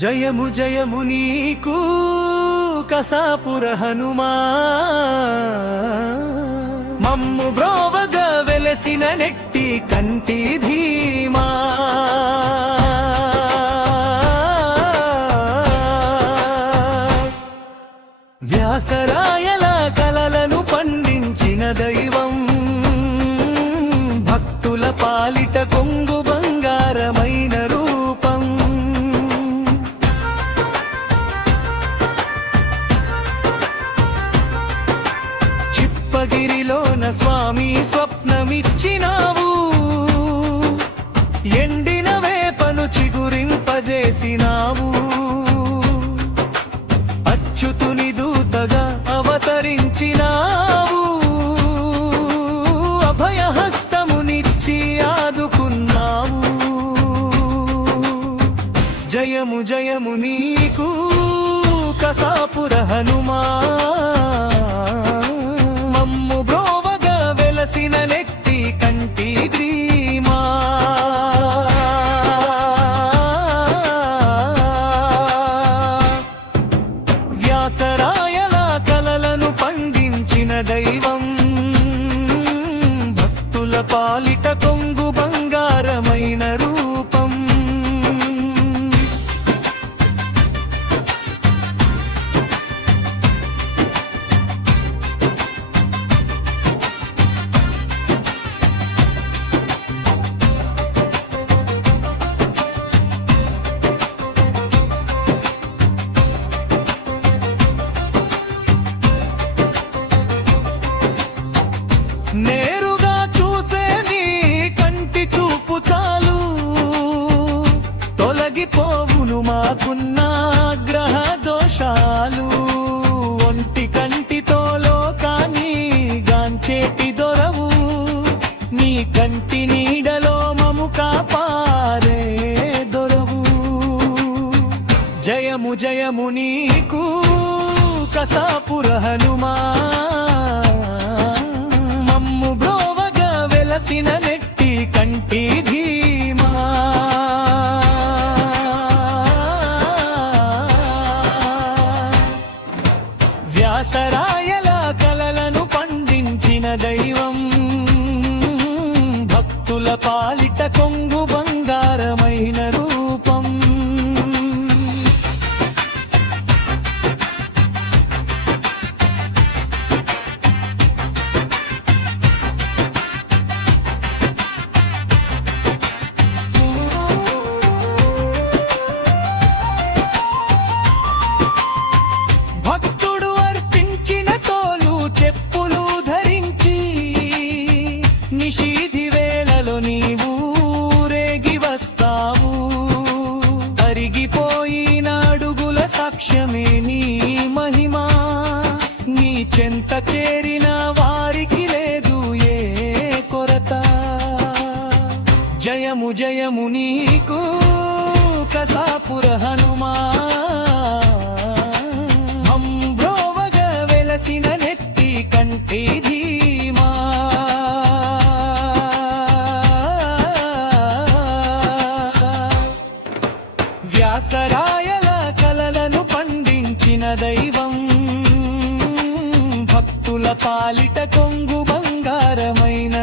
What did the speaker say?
జయము జయము నీకు కసాపుర హనుమా, మమ్ము బ్రోవగా వెలసిన నెట్టి కంటి ధీమా. వ్యాసరాయల కలలను పండించిన దైవం, భక్తుల పాలిట కొంగు బంగారమైన రూపం. చిప్పగిరిలోన స్వామి స్వప్నమిచ్చినావు, ఎండిన వేపను చిగురింపజేసినావు. అచ్యుతుని దూతగా అవతరించినావు, అభయహస్తమునిచ్చి ఆదుకున్నావు. జయము జయము నీకు కసాపుర హనుమా, మమ్ము బ్రోవగా వెలసిన నెట్టి కంటి గ్రీమా. వ్యాసరాయల కలలను పండించిన దైవం, భక్తుల పాలిట కొంగు బంగారమైన రూపం. నేరుగా చూసే నీ కంటి చూపు చాలు, తొలగిపోవును మాకున్న గ్రహ దోషాలు. ఒంటి కంటితో లోకాన్ని గాంచేటి దొరవు, నీ కంటి నీడలో మము కాపారే దొరవు. జయము జయము నీకు కసాపుర హనుమా, మమ్ము బ్రోవగా వెలసిన నెట్టి కంటి ధీమా. వ్యాసరాయల కలలను పండించిన దైవం, భక్తుల పాలిట కొంగు బంగారమైన రూపం. భక్తుడు అర్పించిన తోలు చెప్పులు ధరించి, నిషీధి వేళలో నీవు రేగి వస్తావు. అరిగిపోయిన అడుగుల సాక్ష్యమే నీ మహిమా, నీ చెంత చేరిన వారికి లేదు ఏ కొరత. జయము జయము నీకు కసాపుర హనుమా, బ్రోవగా వెలసిన నెట్టి కంటి ధీమా. వ్యాసరాయల కలలను పండించిన దైవం, భక్తుల పాలిట కొంగు బంగారమైన